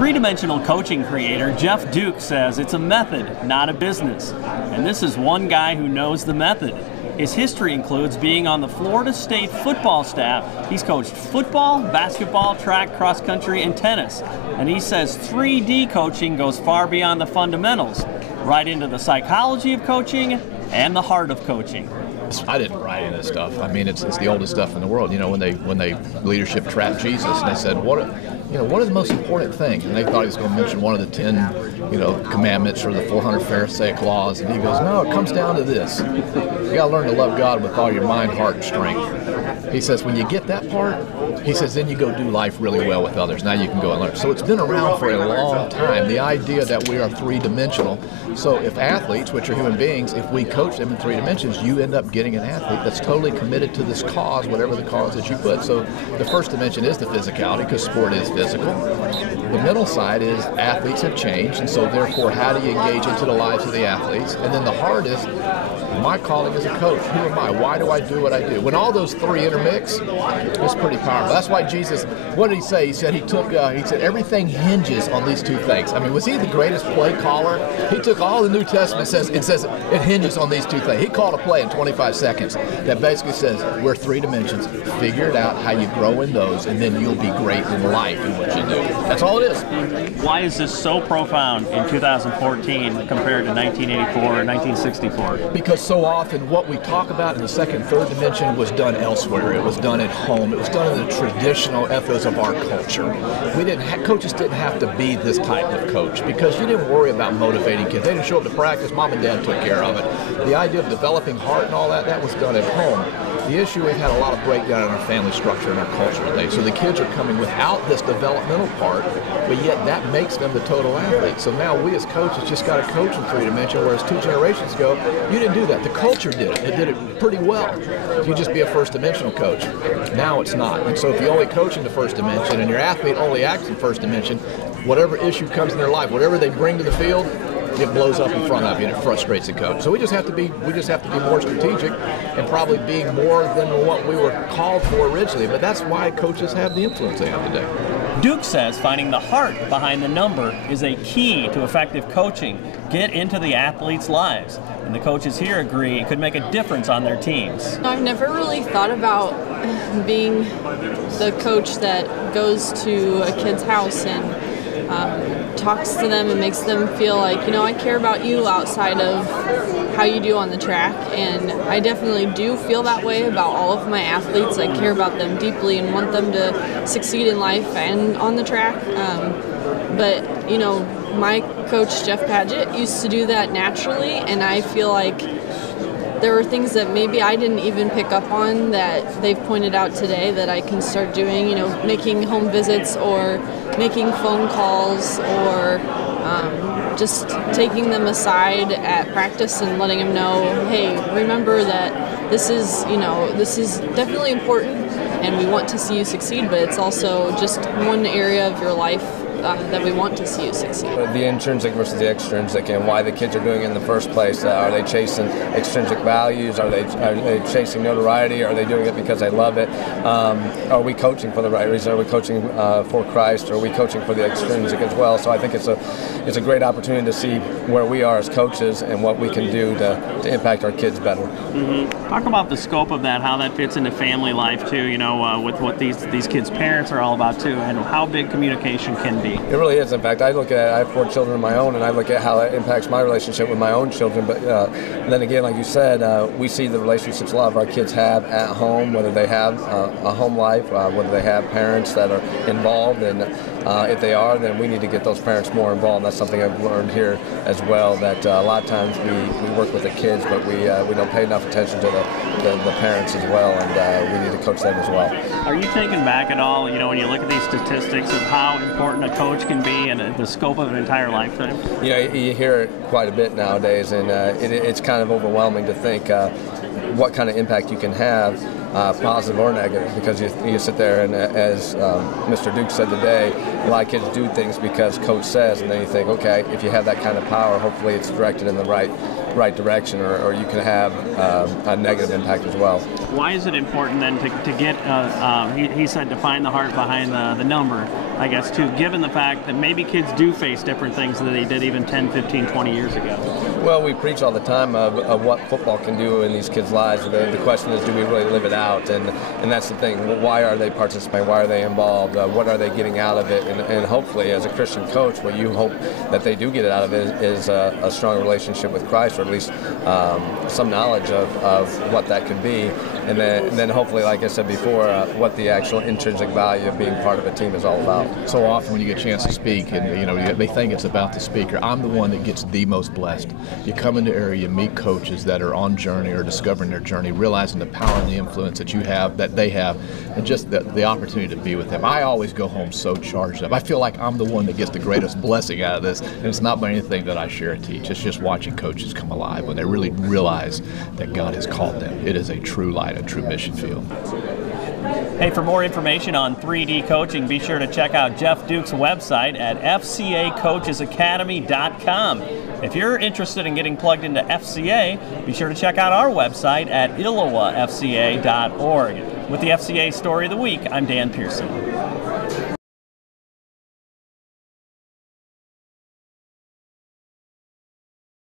Three-dimensional coaching creator Jeff Duke says it's a method, not a business. And this is one guy who knows the method. His history includes being on the Florida State football staff. He's coached football, basketball, track, cross country, and tennis. And he says 3D coaching goes far beyond the fundamentals, right into the psychology of coaching and the heart of coaching. I didn't write any of this stuff. I mean, it's the oldest stuff in the world. You know, when they leadership trapped Jesus, and they said, what are the most important things? And they thought he was going to mention one of the 10, commandments or the 400 Pharisaic laws. And he goes, no, it comes down to this. You got to learn to love God with all your mind, heart, and strength. He says, when you get that part, he says, then you go do life really well with others. Now you can go and learn. So it's been around for a long time, the idea that we are three-dimensional. So if athletes, which are human beings, if we coach them in 3 dimensions, you end up getting an athlete that's totally committed to this cause, whatever the cause that you put. So the first dimension is the physicality, because sport is physical. The mental side is athletes have changed, and so therefore how do you engage into the lives of the athletes? And then the heart is my calling as a coach. Who am I? Why do I do what I do? When all those three intermix, it's pretty powerful. That's why Jesus, what did he say? He said he said everything hinges on these two things. I mean, was he the greatest play caller? He took all the New Testament, it says it hinges on these two things. He called a play in 25 seconds that basically says we're 3 dimensions. Figure it out how you grow in those, and then you'll be great in life in what you do. That's all it is. Why is this so profound in 2014 compared to 1984 or 1964? Because so often what we talk about in the second, third dimension was done elsewhere. It was done at home. It was done in the traditional ethos of our culture. Coaches didn't have to be this type of coach because you didn't worry about motivating kids. They didn't show up to practice. Mom and dad took care of it. The idea of developing heart and all that was done at home. The issue, we've had a lot of breakdown in our family structure and our culture today. So the kids are coming without this developmental part, but yet that makes them the total athlete. So now we as coaches just got to coach in 3 dimensions, whereas 2 generations ago, you didn't do that. The culture did it. It did it pretty well. You just be a first dimensional coach. Now it's not. And so if you only coach in the first dimension and your athlete only acts in first dimension, whatever issue comes in their life, whatever they bring to the field, it blows up in front of you and it frustrates the coach. So we just have to be more strategic and probably be more than what we were called for originally. But that's why coaches have the influence they have today. Duke says finding the heart behind the number is a key to effective coaching. Get into the athletes' lives. And the coaches here agree it could make a difference on their teams. I've never really thought about being the coach that goes to a kid's house and talks to them and makes them feel like, I care about you outside of how you do on the track. And I definitely do feel that way about all of my athletes. I care about them deeply and want them to succeed in life and on the track. But my coach, Jeff Padgett, used to do that naturally, and I feel like there were things that maybe I didn't even pick up on that they've pointed out today that I can start doing, making home visits or making phone calls or just taking them aside at practice and letting them know, hey, remember that this is definitely important and we want to see you succeed, but it's also just one area of your life that we want to see you succeed. The intrinsic versus the extrinsic, and why the kids are doing it in the first place. Are they chasing extrinsic values? Are they chasing notoriety? Are they doing it because they love it? Are we coaching for the right reason? Are we coaching for Christ? Or are we coaching for the extrinsic as well? So I think it's a great opportunity to see where we are as coaches and what we can do to impact our kids better. Mm-hmm. Talk about the scope of that, how that fits into family life too, with what these kids' parents are all about too, and how big communication can be. It really is. In fact, I have 4 children of my own, and I look at how it impacts my relationship with my own children. But then again, like you said, we see the relationships a lot of our kids have at home, whether they have a home life, whether they have parents that are involved, and if they are, then we need to get those parents more involved. That's something I've learned here as well, that a lot of times we work with the kids, but we don't pay enough attention to the parents as well, and we need to coach them as well. Are you taken back at all, when you look at these statistics of how important a coach can be and the scope of an entire lifetime? You hear it quite a bit nowadays, and it's kind of overwhelming to think what kind of impact you can have, positive or negative, because you sit there and, as Mr. Duke said today, a lot of kids do things because coach says, and then you think, okay, if you have that kind of power, hopefully it's directed in the right direction, or you can have a negative impact as well. Why is it important then to get, he said, to find the heart behind the number? I guess, too, given the fact that maybe kids do face different things than they did even 10, 15, 20 years ago? Well, we preach all the time of what football can do in these kids' lives. The question is, do we really live it out? And that's the thing. Why are they participating? Why are they involved? What are they getting out of it? And hopefully, as a Christian coach, what you hope that they do get out of it is a strong relationship with Christ, or at least some knowledge of what that could be. And then hopefully, like I said before, what the actual intrinsic value of being part of a team is all about. So often when you get a chance to speak, and they think it's about the speaker, I'm the one that gets the most blessed. You come into the area, you meet coaches that are on journey or discovering their journey, realizing the power and the influence that you have, that they have, and just the opportunity to be with them. I always go home so charged up. I feel like I'm the one that gets the greatest blessing out of this, and it's not by anything that I share or teach. It's just watching coaches come alive when they really realize that God has called them. It is a true light, a true mission field. Hey, for more information on 3D coaching, be sure to check out Jeff Duke's website at fcacoachesacademy.com. If you're interested in getting plugged into FCA, be sure to check out our website at ILLOWAFCA.org. With the FCA Story of the Week, I'm Dan Pearson.